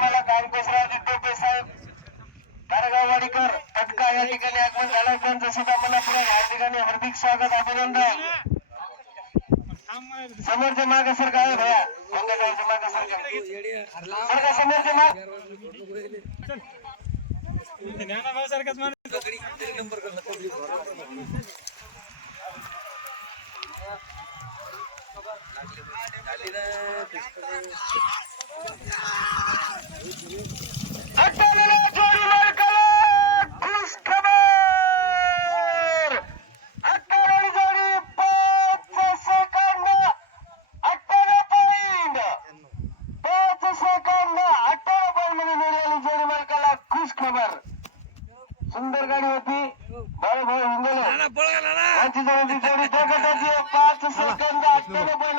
मला कानकोसराव टोपे साहेब कारगाववाडीकर तटका या ठिकाणी आगमन झालं. त्यांचं सुद्धा मला पुढे या ठिकाणी हार्दिक स्वागत अभिनंदन. समोरचे मागे सर काय भैया मागे समोरचे माग सुंदर गाडी होती. भाऊ भाऊ हिंगोले 5 सेकंद 98